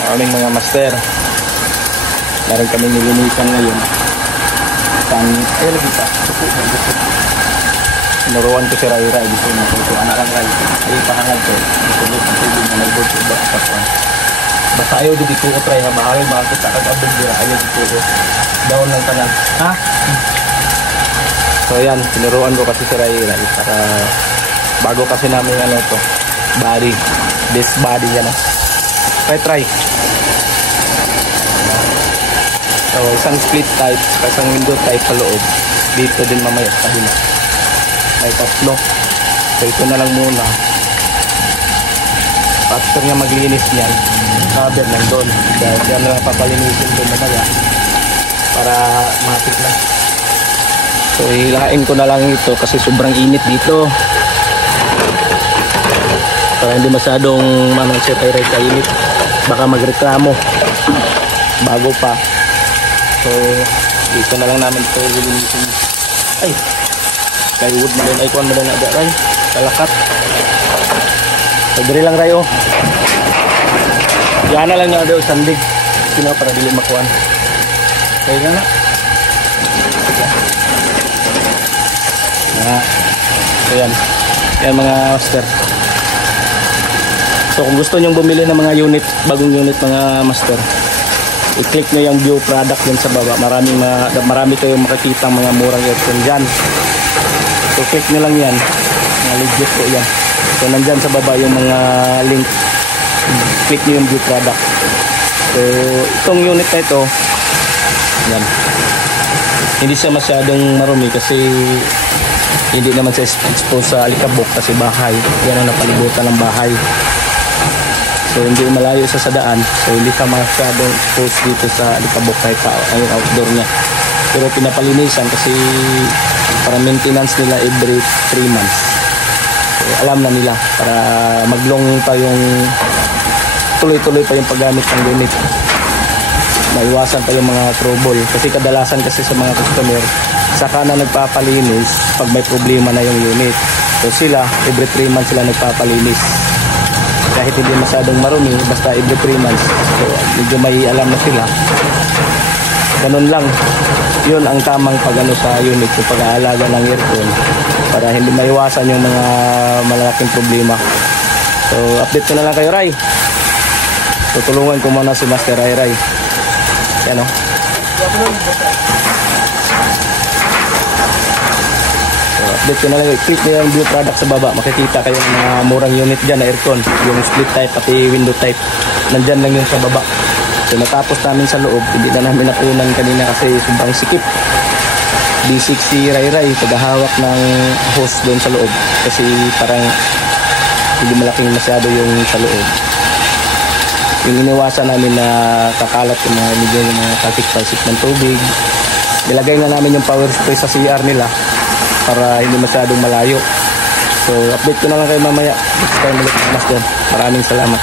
Morning mga master. Meron kami nilinisan ngayon. Ayun kita. Sinuruan ko si Rai. Gusto mo ito. Anak ang Rai. Ay pahangad ko. Tulog ang tubig na nagbod ko ba? Basta ayaw din ito ko try na bahay. Bakit sa kag-abog dira. Ayaw dito ko. Down lang ka na. Ha? So yan. Sinuruan ko kasi si Rai. Para bago kasi namin ano ito. Body. This body yan. Try. So, isang split type, isang window type sa loob. Dito din mamaya sa kabila. May tatlo. So, ito na lang muna. After niya maglinis niyan, cover lang doon. Dahil yan na lang papalinisin doon mamaya. Para matik na. So, hilain ko na lang ito kasi sobrang init dito. Para hindi masyadong manang setay kainit. Baka magreklamo bago pa. So dito na lang namin ito lilinisin. Ay plywood mo din, icon mo din na Ray kalakat. So diri lang Ray. Yan na lang nga daw sandig sino para dili makuan. Kaya nga na so yan mga master. So kung gusto nyong bumili ng mga unit, bagong unit mga master, i-click nyo yung view product dyan sa baba. Marami kayong makikita mga murang aircon dyan. So click nyo lang yan, mga legit po yan. So nandyan sa baba yung mga link. Click nyo yung view product. So itong unit na ito, yan, hindi siya masyadong marumi kasi hindi naman siya expose sa alikabok kasi bahay. Yan ang napalibutan ng bahay. So hindi malayo sa daan. So hindi ka masyadong exposed dito sa alikabok kahit ang outdoor niya. Pero pinapalinisan kasi para maintenance nila every 3 months. So alam na nila para maglong pa yung tuloy-tuloy pa yung paggamit ng unit. Maiwasan pa yung mga trouble. Kasi kadalasan kasi sa mga customer saka na nagpapalinis pag may problema na yung unit. So sila every 3 months sila nagpapalinis. Kahit hindi masyadong marumi, basta every 3 months. So, medyo may alam na sila. Ganun lang. Yun ang tamang pag-ano sa unit, yung pag-aalaga ng aircon para hindi maiwasan yung mga malalaking problema. So, update ko na lang kayo, Ray. Tutulungan ko muna si Master Ray. Yan o. Update ko na lang, click nyo yung view product sa baba, makikita kayo ng mga murang unit dyan na aircon, yung split type pati window type, nandyan lang yun sa baba. So natapos namin sa loob, hindi na namin napunan kanina kasi sobrang sikip. B6 si Ray, paghahawak ng hose doon sa loob kasi parang hindi malaking masyado yung sa loob. Yung iniwasan namin na kakalat yung mga pasik-pasik ng tubig. Nilagay na namin yung power spray sa CR nila para hindi masyadong malayo. So update ko na lang kayo mamaya. Next time ulit mas dyan. Maraming salamat.